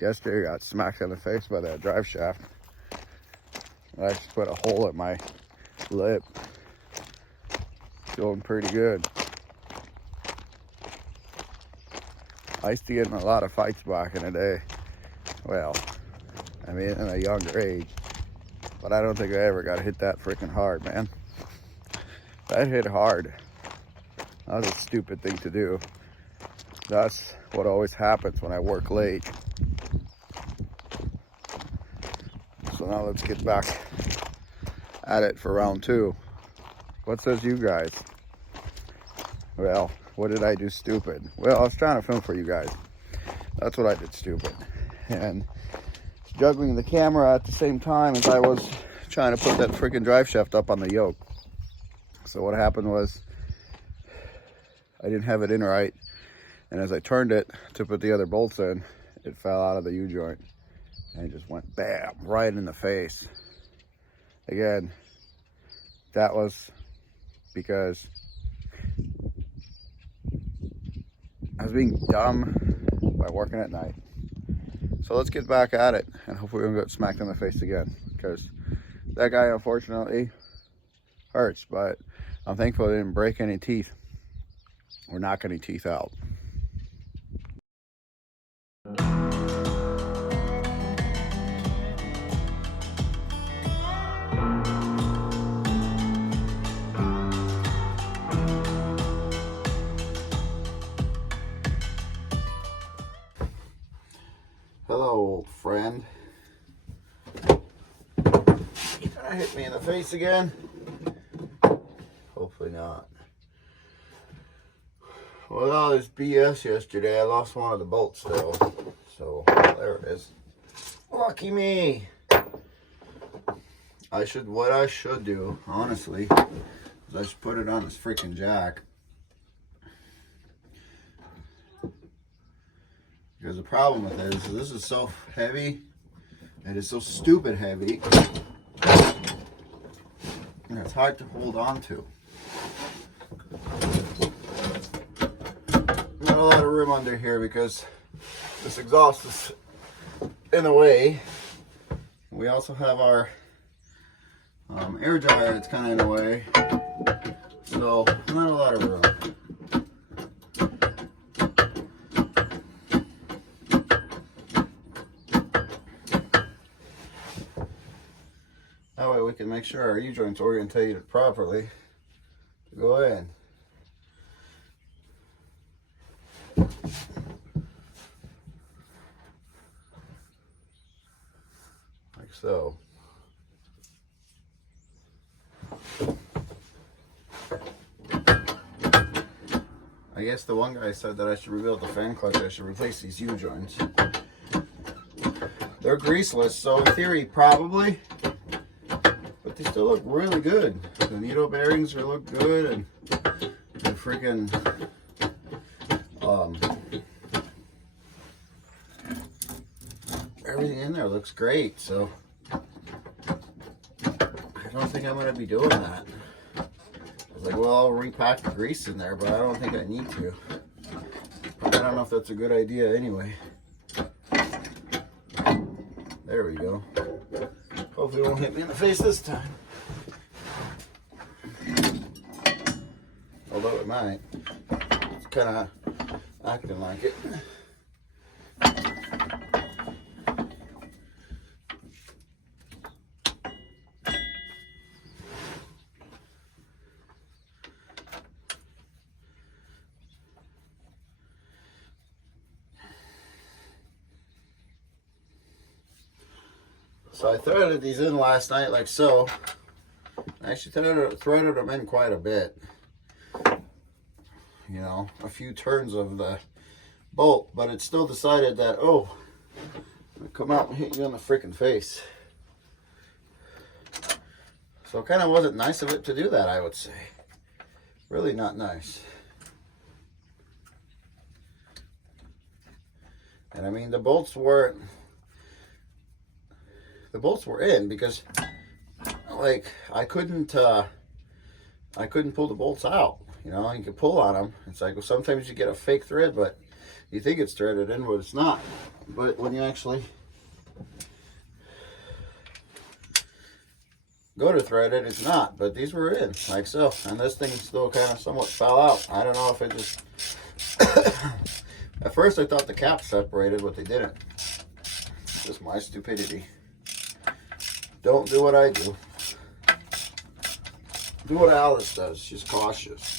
Yesterday I got smacked in the face by that drive shaft. I just put a hole in my lip. Feeling pretty good. I used to get in a lot of fights back in the day. Well, I mean, in a younger age. But I don't think I ever got hit that freaking hard, man. That hit hard. That was a stupid thing to do. That's what always happens when I work late. So now let's get back at it for round 2. What says you guys? Well, what did I do stupid? Well, I was trying to film for you guys. That's what I did stupid. And juggling the camera at the same time as I was trying to put that freaking drive shaft up on the yoke. So what happened was I didn't have it in right. And as I turned it to put the other bolts in, it fell out of the U-joint. And it just went bam, right in the face. Again, that was because I was being dumb by working at night. So let's get back at it, and hopefully we don't get smacked in the face again, because that guy unfortunately hurts, but I'm thankful I didn't break any teeth or knock any teeth out. Hello, old friend. You gonna hit me in the face again? Hopefully not. With all this BS yesterday, I lost one of the bolts still. So there it is. Lucky me. What I should do, honestly, is I should put it on this freaking jack. Because the problem with it is this is so heavy, and it's so stupid heavy, and it's hard to hold on to. Not a lot of room under here because this exhaust is in the way. We also have our air dryer that's kind of in the way, so not a lot of room. That way we can make sure our U-joint's orientated properly to go in. Like so. I guess the one guy said that I should rebuild the fan clutch. I should replace these U-joints. They're greaseless, so in theory, probably. But they still look really good. The needle bearings look good, and the freaking everything in there looks great. So I don't think I'm going to be doing that. I was like, well, I'll repack the grease in there, but I don't think I need to. I don't know if that's a good idea anyway. There we go. Hopefully it won't hit me in the face this time. Although it might. It's kind of acting like it. So I threaded these in last night like so. I actually threaded them in quite a bit. You know, a few turns of the bolt, but it still decided that, oh, I'll come out and hit you in the freaking face. So it kind of wasn't nice of it to do that, I would say. Really not nice. And I mean, the bolts were in because, like, I couldn't pull the bolts out. You know, you can pull on them. It's like, well, sometimes you get a fake thread, but You think it's threaded in, but it's not. But when you actually go to thread it, it's not. But these were in, like so. And this thing still kind of somewhat fell out. I don't know if it just... At first I thought the cap separated, but they didn't. It's just my stupidity. Don't do what I do. Do what Alice does. She's cautious.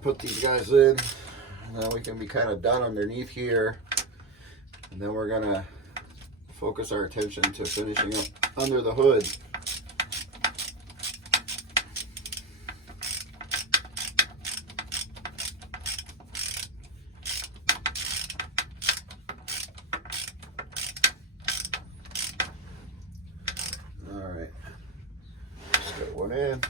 Put these guys in, and then we can be kind of done underneath here, and then we're gonna focus our attention to finishing up under the hood. All right, let's get one in.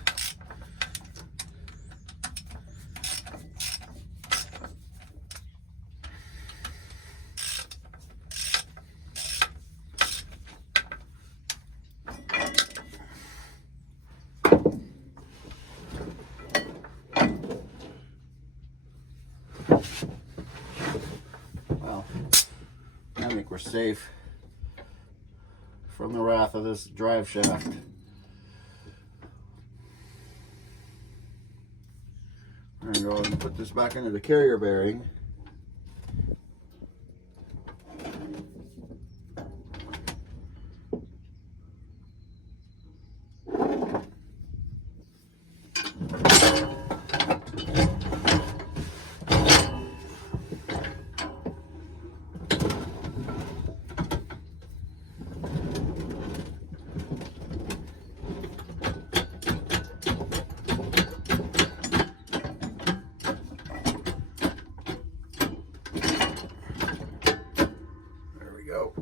Well, I think we're safe from the wrath of this drive shaft. I'm going to go ahead and put this back into the carrier bearing. Go.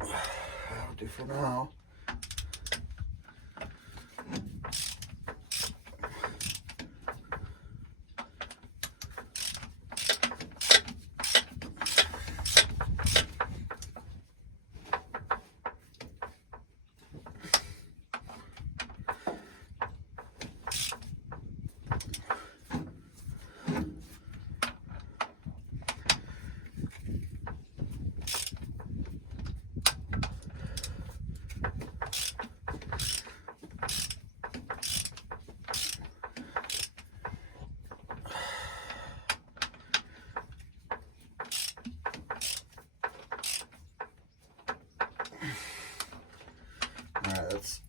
That'll do for now. Alright, let's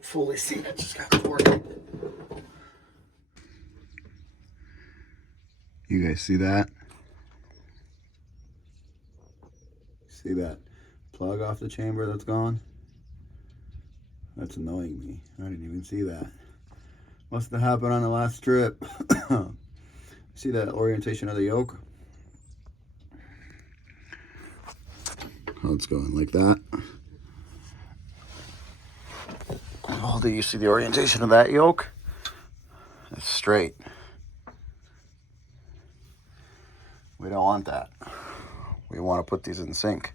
fully see it. Just got to work. You guys see that? See that plug off the chamber that's gone? That's annoying me. I didn't even see that. Must have happened on the last trip. See that orientation of the yoke? How it's going like that. Oh, do you see the orientation of that yoke? It's straight. We don't want that. We want to put these in sync.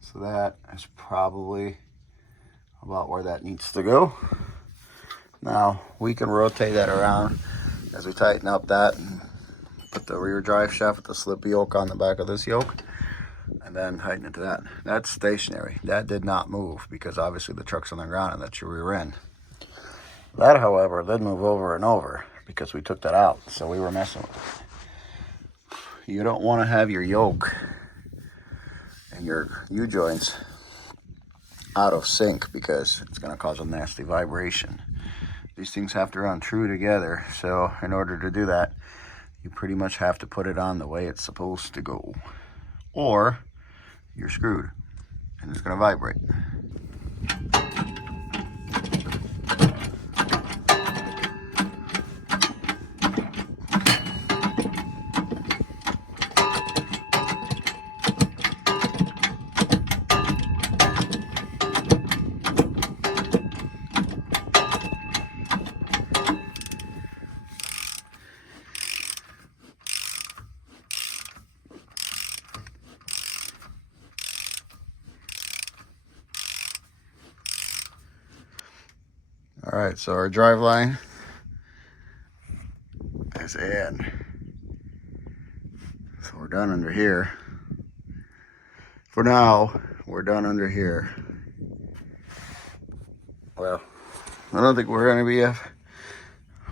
So that is probably about where that needs to go. Now we can rotate that around as we tighten up that and put the rear drive shaft with the slip yoke on the back of this yoke, and then tighten it to that. That's stationary. That did not move because obviously the truck's on the ground and that's your rear end. That, however, did move over and over because we took that out, so we were messing with it. You don't want to have your yoke and your U-joints out of sync because it's going to cause a nasty vibration. These things have to run true together, so in order to do that, you pretty much have to put it on the way it's supposed to go, or you're screwed and it's going to vibrate. All right, so our drive line is in. So we're done under here. For now, we're done under here. Well, I don't think we're gonna be,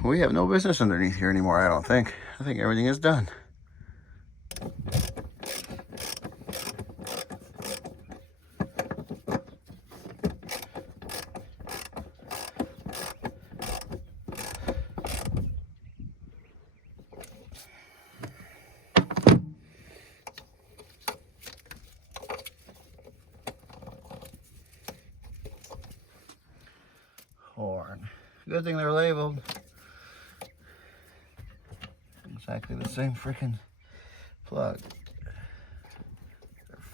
we have no business underneath here anymore, I don't think. I think everything is done. Horn. Good thing they're labeled. Exactly the same freaking plug.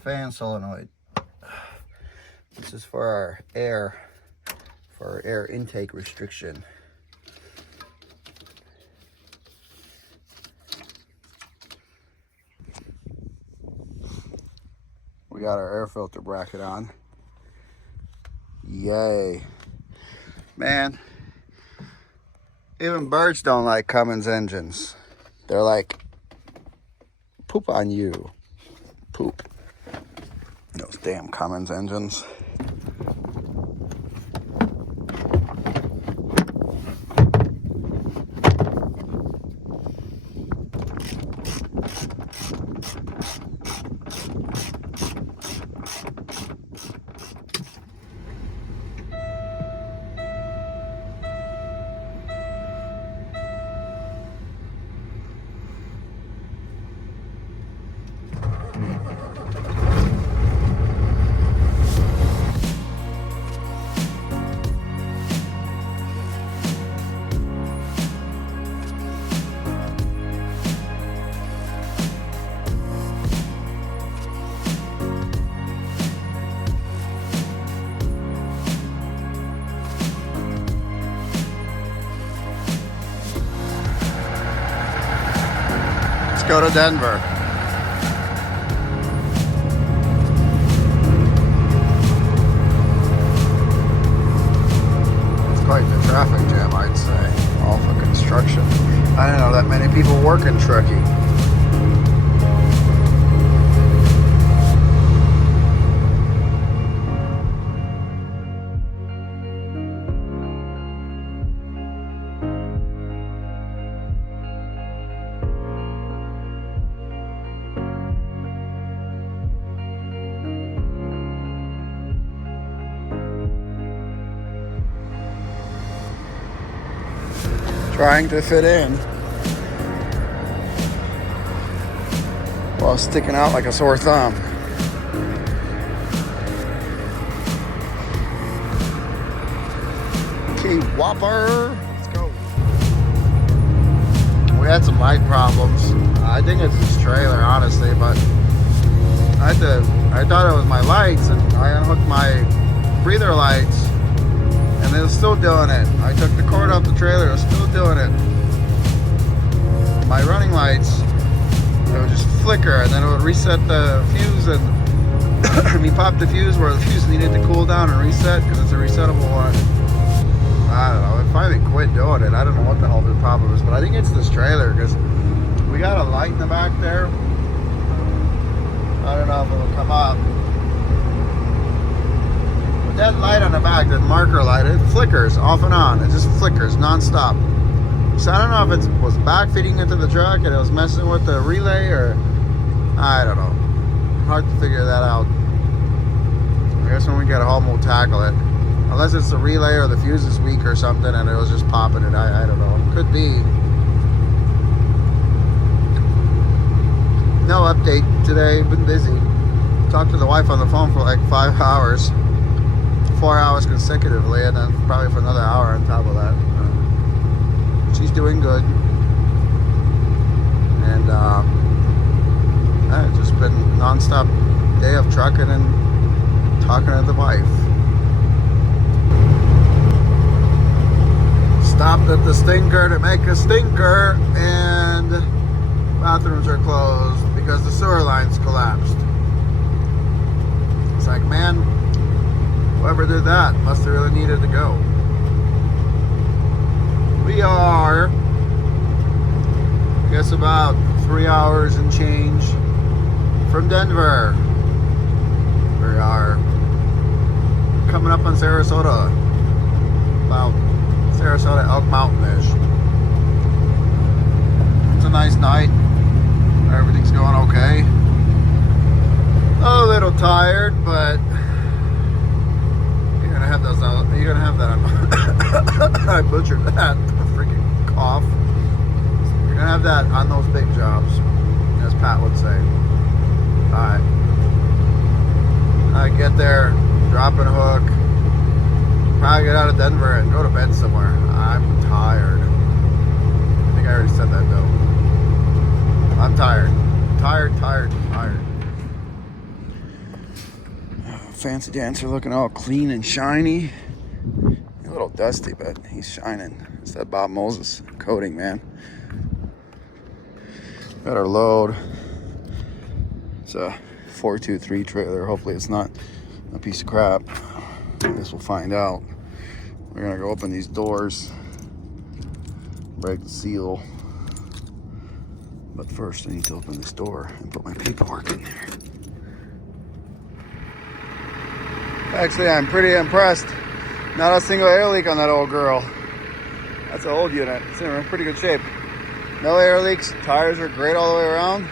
Fan solenoid. This is for our air intake restriction. We got our air filter bracket on. Yay. Man, even birds don't like Cummins engines. They're like, poop on you. Poop. Those damn Cummins engines. Go to Denver. It's quite the traffic jam, I'd say. All for construction. I don't know that many people work in trucking. Trying to fit in while sticking out like a sore thumb. Okay, Whopper, let's go. We had some light problems. I think it's this trailer, honestly, but I thought it was my lights, and I unhooked my breather lights. And it was still doing it. I took the cord off the trailer, it was still doing it. My running lights, it would just flicker, and then it would reset the fuse, and we popped the fuse where the fuse needed to cool down and reset, because it's a resettable one. I don't know, I finally quit doing it. I don't know what the hell the problem is, but I think it's this trailer, because we got a light in the back there. I don't know if it'll come up. That light on the back, that marker light, it flickers off and on. It just flickers non-stop. So I don't know if it was back feeding into the truck and it was messing with the relay, or I don't know. Hard to figure that out. I guess when we get home we'll tackle it. Unless it's the relay or the fuse is weak or something and it was just popping it. I don't know. Could be. No update today. Been busy. Talked to the wife on the phone for like 5 hours. 4 hours consecutively, and then probably for another hour on top of that. She's doing good, and it's just been non-stop day of trucking and talking to the wife. Stopped at the stinker to make a stinker, and bathrooms are closed because the sewer lines collapsed. It's like, man, whoever did that must have really needed to go. We are, I guess, about 3 hours and change from Denver. We are coming up on Sarasota, about Sarasota Elk Mountain-ish. It's a nice night. Everything's going okay. A little tired, but you're gonna have those. You're gonna have that. I butchered that. Freaking cough. You're gonna have that on those big jobs, as Pat would say. Alright. I get there, drop a hook, probably get out of Denver and go to bed somewhere. I'm tired. I think I already said that though. I'm tired. Tired. Fancy dancer looking all clean and shiny. A little dusty, but he's shining. It's that Bob Moses coating, man. Got our load. It's a 423 trailer. Hopefully it's not a piece of crap. I guess we'll find out. We're gonna go open these doors, break the seal. But first I need to open this door and put my paperwork in there. Actually, I'm pretty impressed. Not a single air leak on that old girl. That's an old unit. It's in pretty good shape. No air leaks. Tires are great all the way around.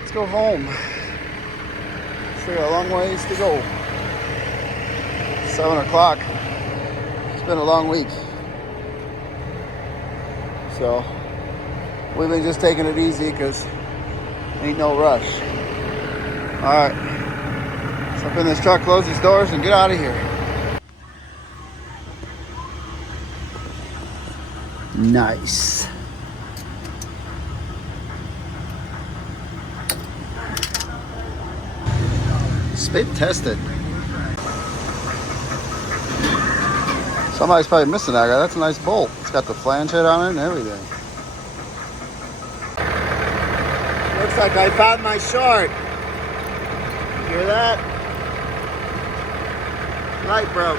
Let's go home. Still got a long ways to go. 7 o'clock. It's been a long week. So we've been just taking it easy because ain't no rush. Alright. Let's open this truck, close these doors, and get out of here. Nice. Spit tested. Somebody's probably missing that guy. That's a nice bolt. It's got the flange head on it and everything. Looks like I found my short. Hear that? Light broke.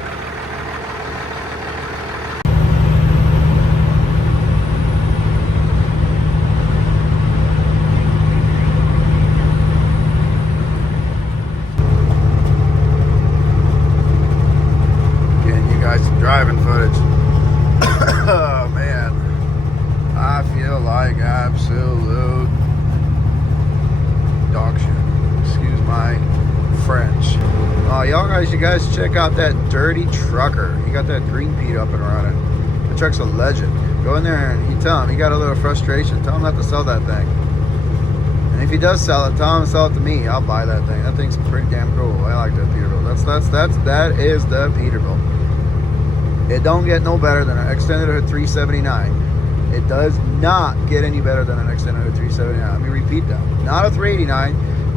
Getting you guys some driving footage. Oh man, I feel like absolute dog shit. Excuse my French. You guys check out that dirty trucker. He got that green Pete up and running. The truck's a legend. Go in there and you tell him he got a little frustration. Tell him not to sell that thing. And if he does sell it, tell him to sell it to me. I'll buy that thing. That thing's pretty damn cool. I like that Peterbilt. That is the Peterbilt. It don't get no better than an extended hood 379. It does not get any better than an extended hood 379. Let me repeat that. Not a 389,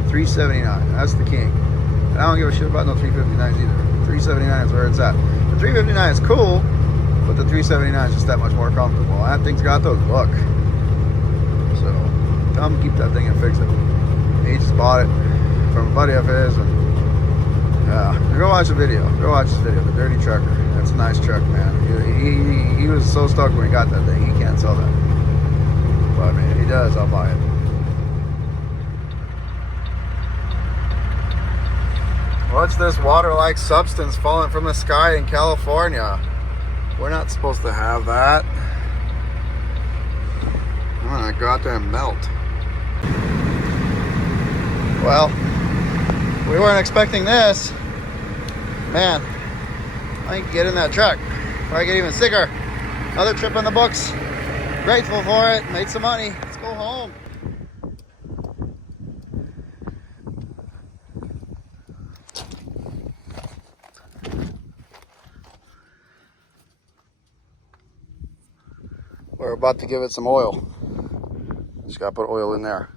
379. That's the king. And I don't give a shit about no 359s either. 379 is where it's at. The 359 is cool, but the 379 is just that much more comfortable. That thing's got the look. So tell him to keep that thing and fix it. He just bought it from a buddy of his, and go watch the video. Go watch this video. The dirty trucker. That's a nice truck, man. He was so stoked when he got that thing. He can't sell that. But I mean, if he does, I'll buy it. What's this water-like substance falling from the sky in California? We're not supposed to have that. I'm gonna go out there and melt. Well, we weren't expecting this. Man, I can get in that truck. Probably get even sicker. Another trip in the books. Grateful for it. Made some money. Let's go home. We're about to give it some oil. Just gotta put oil in there.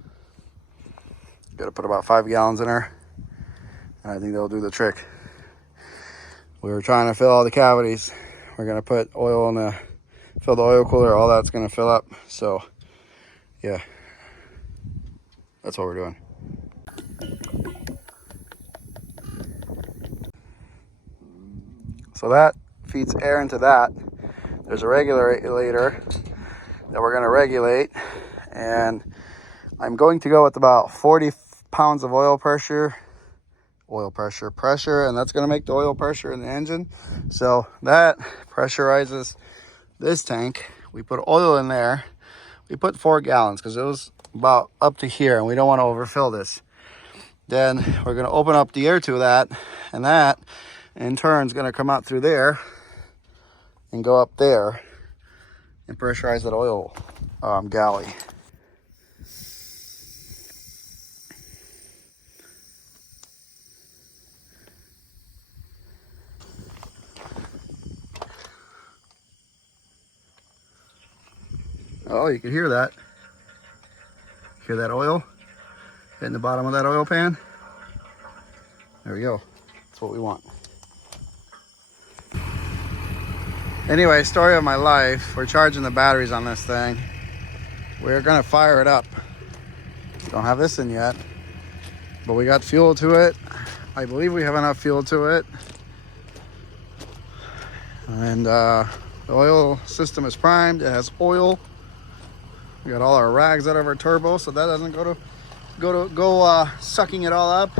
Gotta put about 5 gallons in there, and I think that'll do the trick. We were trying to fill all the cavities. We're gonna put oil in the, fill the oil cooler. All that's gonna fill up. So, yeah, that's what we're doing. So that feeds air into that. there's a regulator that we're going to regulate, and I'm going to go with about 40 pounds of pressure, and that's going to make the oil pressure in the engine. So that pressurizes this tank. We put oil in there. We put 4 gallons because it was about up to here, and we don't want to overfill this. Then we're going to open up the air to that, and that in turn is going to come out through there and go up there and pressurize that oil galley. Oh, you can hear that. Hear that oil hitting the bottom of that oil pan? There we go. That's what we want. Anyway, story of my life. We're charging the batteries on this thing. We're gonna fire it up. Don't have this in yet, but we got fuel to it. I believe we have enough fuel to it. And the oil system is primed. It has oil. We got all our rags out of our turbo, so that doesn't go sucking it all up.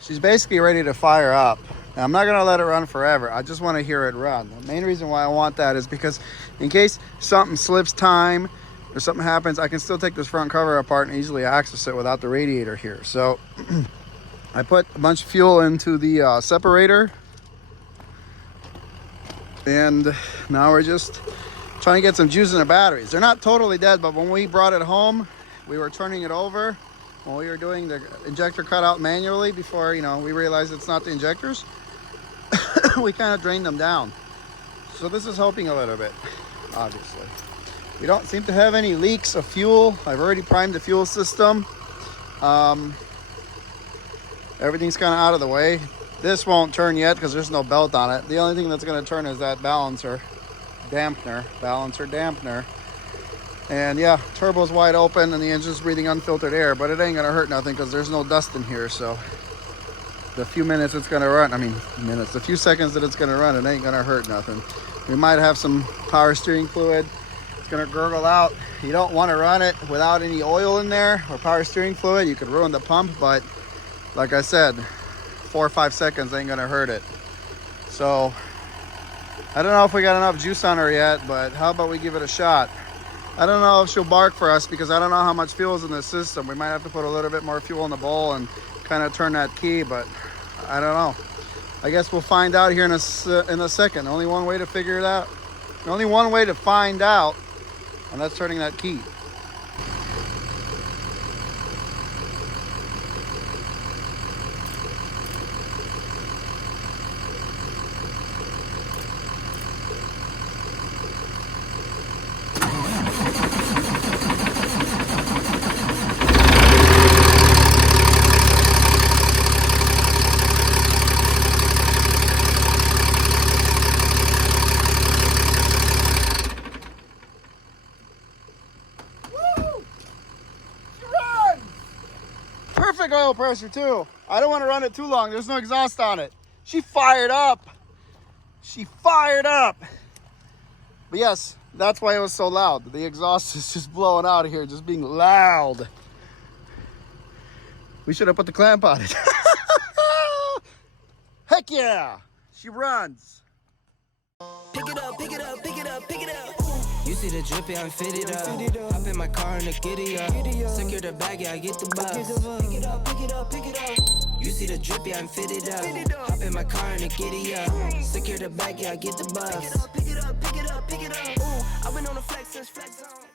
She's basically ready to fire up. Now, I'm not gonna let it run forever. I just want to hear it run. The main reason why I want that is because in case something slips time or something happens, I can still take this front cover apart and easily access it without the radiator here. So I put a bunch of fuel into the separator, and now we're just trying to get some juice in the batteries. They're not totally dead, but when we brought it home, we were turning it over when we were doing the injector cutout manually before, you know, we realized it's not the injectors. We kind of drained them down. So this is helping a little bit, obviously. We don't seem to have any leaks of fuel. I've already primed the fuel system. Everything's kind of out of the way. This won't turn yet because there's no belt on it. The only thing that's going to turn is that balancer dampener. And yeah, turbo's wide open and the engine's breathing unfiltered air, but it ain't gonna hurt nothing because there's no dust in here. So the few minutes it's gonna run, the few seconds that it's gonna run, it ain't gonna hurt nothing. We might have some power steering fluid. It's gonna gurgle out. You don't want to run it without any oil in there or power steering fluid. You could ruin the pump, but like I said, 4 or 5 seconds ain't gonna hurt it. So I don't know if we got enough juice on her yet, but how about we give it a shot? I don't know if she'll bark for us because I don't know how much fuel is in the system. We might have to put a little bit more fuel in the bowl and kind of turn that key, but I don't know. I guess we'll find out here in a second. Only one way to figure it out. Only one way to find out, and that's turning that key. Perfect oil pressure too. I don't want to run it too long. There's no exhaust on it. She fired up. But yes, that's why it was so loud. The exhaust is just blowing out of here, just being loud. We should have put the clamp on it. Heck yeah, she runs. Pick it up, pick it up, pick it up, pick it up. You see the drip, yeah, I'm fitted up. Hop in my car and the giddy up. Secure the bag, yeah, I get the bus. Pick it up, pick it up, pick it up. You see the drip, yeah, I'm fitted up. Hop in my car and the giddy up. Secure the bag, yeah, I get the bus. Pick it up, pick it up, pick it up, pick it up. I've been on the flex since flex zone.